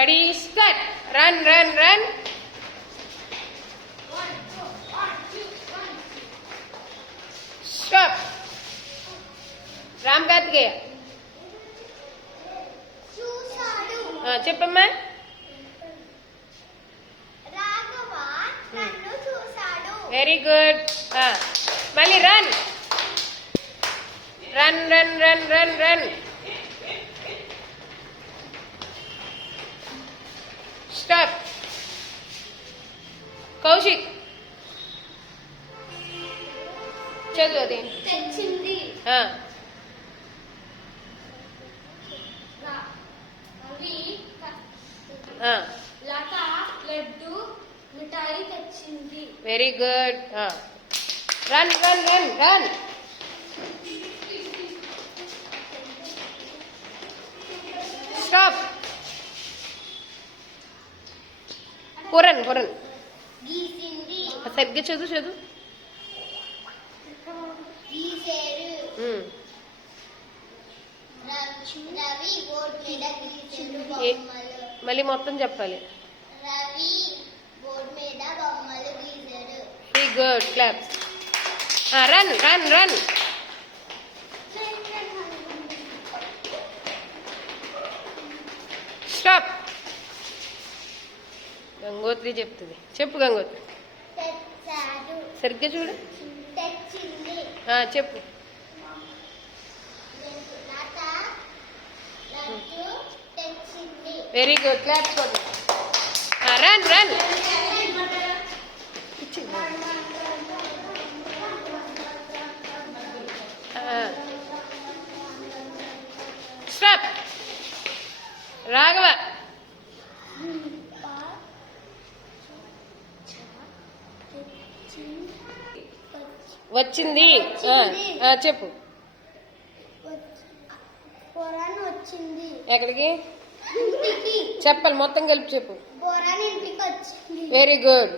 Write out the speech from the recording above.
Ready start. Run run run. Stop. Ram Karthikeya చెప్పమ్మా. Very good. మళ్ళీ run run run run run run. Stop. Kaushik చదువు అది. తెచ్చింది లత లడ్డు మిఠాయి తెచ్చింది. Very good. Run run run run. Stop. పురన్ పురన్ గీసింది. సరిగ్గా చదువు చదువు. గీసేరు. రవి బోర్డు మీద గీసేరు బొమ్మలు. మళ్ళీ మొత్తం చెప్పాలి. రవి బోర్డు మీద బొమ్మలు గీసాడు. Very good. Claps. Run run run. Stop. Gangotri చెప్తుంది. చెప్పు గంగోత్రి. తెచ్చాడు. సరిగ్గా చూడు. తెచ్చింది. చెప్పు. లత లడ్డు తెచ్చింది. Very good. క్లాప్స్ కొట్టు. Run run. స్టాప్. రాఘవ వచ్చింది. చెప్పు. బోరాన్ వచ్చింది. ఎక్కడికి ఇంటికి. చెప్పాలి మొత్తం కలిపి చెప్పు. బోరాన్ ఇంటికి వచ్చింది. Very good.